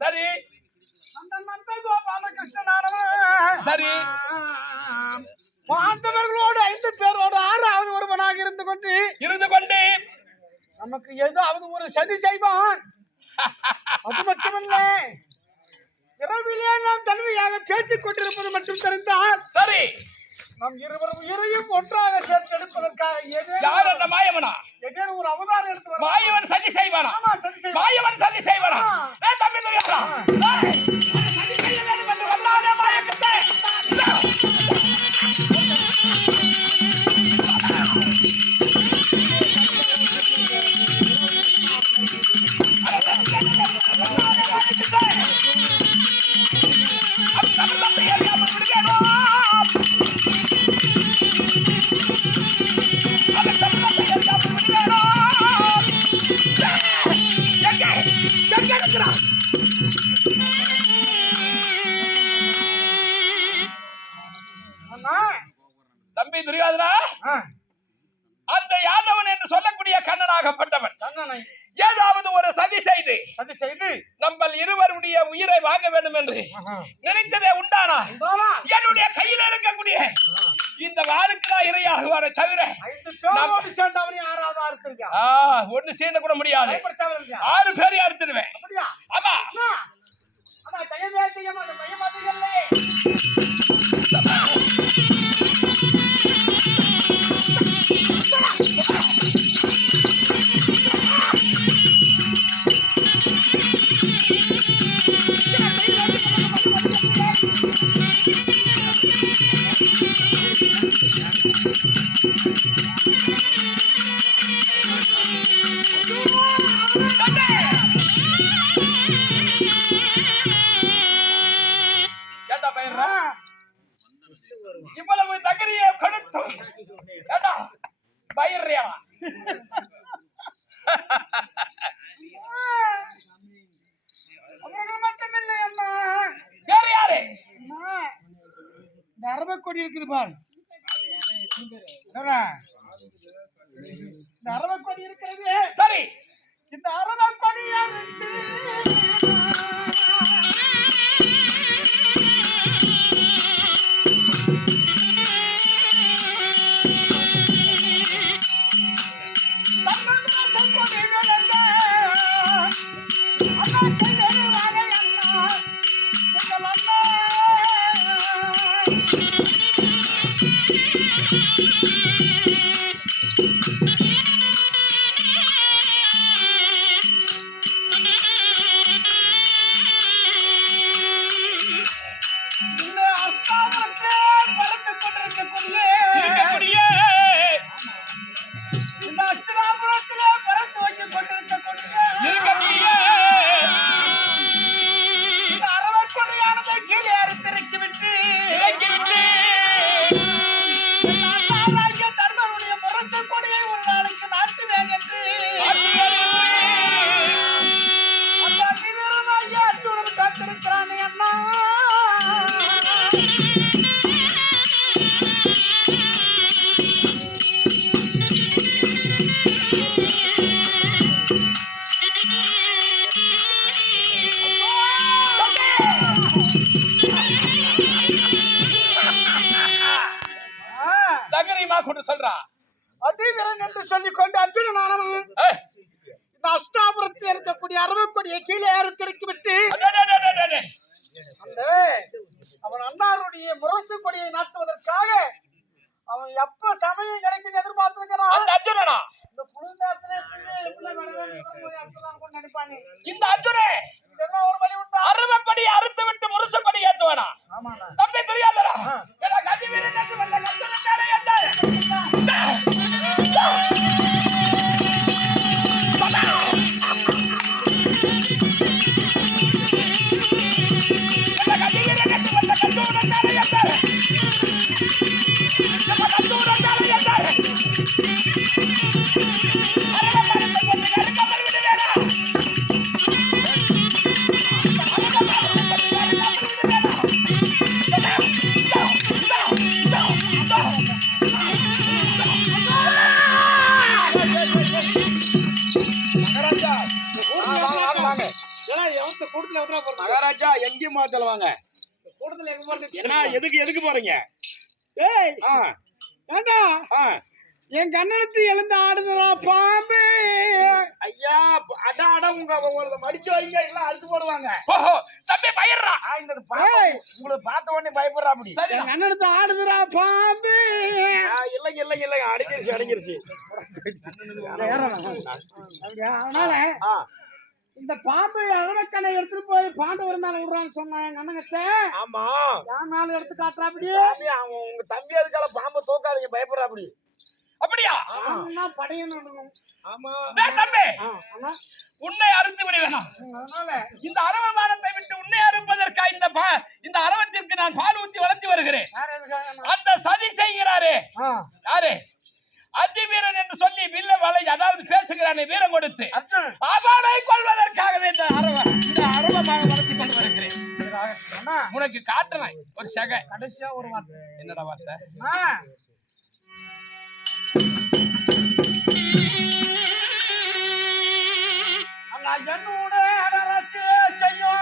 சரி சரி பாண்டவர்களோடு 5 பேரோடு 6வது ஒருவனாக இருந்து கொண்டு நமக்கு ஏதாவது ஒரு சதி செய்வான். அது மட்டுமல்ல, இரவிலே நாம் தனிமையாக பேசிக் கொண்டிருப்பது மட்டும் தெரிந்தால் சரி நாம் இருவரும் உயிரையும் ஒன்றாக சேர்த்தெடுப்பதற்காக ஏதேனும் ஒரு அவதாரம் எடுத்து மாயவன் சதி செய்வானா? மாயவன் சதி செய்வானா? தம்பி சதி செய்ய வேண்டும் என்று வந்தானே மாயக்கத்தை. தம்பி துரியோதனா, அந்த யாதவன் என்று சொல்லக்கூடிய கண்ணனாகப்பட்டவன் ஏதாவது ஒரு சதி செய்து நம்ம இருவருடைய உயிரை வாங்க வேண்டும் என்று நினைத்ததே உண்டானா? என்னுடைய கையில் இருக்கக்கூடிய இந்த வாளுக்கு தான் இரையாகுவாரே தவிர ஒண்ணு சேர்ந்த கூட முடியாது. 6 பேரையும் அறுத்துடுவேன். ஆமா இவ்வளவு தகரியை கொடுத்தும் பயிரியா மட்டுமில்லை அண்ணா, வேற யாரு? இந்த அரபக்கொடி இருக்குது பால், இந்த அரபக்கொடி இருக்கிறது. சரி, இந்த அரபக்கொடியை தகரிமா கொண்டு சொல்றா அதிவீரன் என்று சொல்லிக் கொண்டு அர்ஜுனனானவன் இந்த அஷ்டாபுரத்தில் இருக்கக்கூடிய அரவக்கொடியை கீழே அறுத்திறக்கி விட்டு அந்த அவன் அண்ணாருடைய முரசு கொடியை நாட்டுவதற்காக அவன் எப்ப சமயம் கிடைக்கும் எதிர்பார்த்திருக்கிறான். அந்த அர்ஜுனனா இந்த குளிர்ந்தாத்திலே நினைப்பானே இந்த அர்ஜுனே இதெல்லாம் ஒரு வழி உண்டா? அறுவப்படி அறுத்து விட்டு முரசுப்படி ஏத்துவானா? தம்பி தெரியாதடா. எனக்கு அதிவீரன் என்று வந்த கர்த்தன் மேலே ஏத்தாத. மகாராஜா எங்கேயும் மாத்தலவாங்க எதுக்கு போறீங்க? என் கண்ணனத்து எழுந்து ஆடுதுடா பாம்பு. ஐயா அடா உங்க மடிச்சு வைங்க எல்லாம் அறுத்து போடுவாங்க. ஓஹோ தம்பி பயறா. உங்களை பார்த்த உடனே பயப்படுறா அப்படி. என் கண்ணனத்து ஆடுதுடா பாம்பு. இல்லைங்க அடங்கிருச்சு. அதனால இந்த பாம்பு அழகக்கனை எடுத்துட்டு போய் பாண்டவர் மேல விடுறான்னு சொன்னான் எங்க அண்ணங்கத்தை. ஆமா என் மேல எடுத்து காட்டுறா அப்படியே. உங்க தம்பி அதுக்கால பாம்பை தோக்காதீங்க பயப்படுறா அப்படி. அப்படியா? படையன் நடணும். ஆமா தம்பி ஆனா உன்னை அறுத்து விட வேணாம். அதனால இந்த அரவமானத்தை விட்டு உன்னை அறுப்பதற்கா இந்த அரவத்திற்கு நான் பால் ஊத்தி வளர்த்து வருகிறேன். அந்த சதி செய்கிறாரே யாரு? அதிவீரன் என்று சொல்லி வில்ல வலை அதாவது பேசுகிறானே வீரம் கொடுத்து அவனை கொள்வதற்காகவே இந்த அரவமாக வளர்த்தி கொண்டு வருகிறேன். உனக்கு காட்டுறேன் ஒரு செக. கடைசியா ஒரு வார்த்தை. என்னடா வார்த்தை? என்னோட அரசே செய்யும்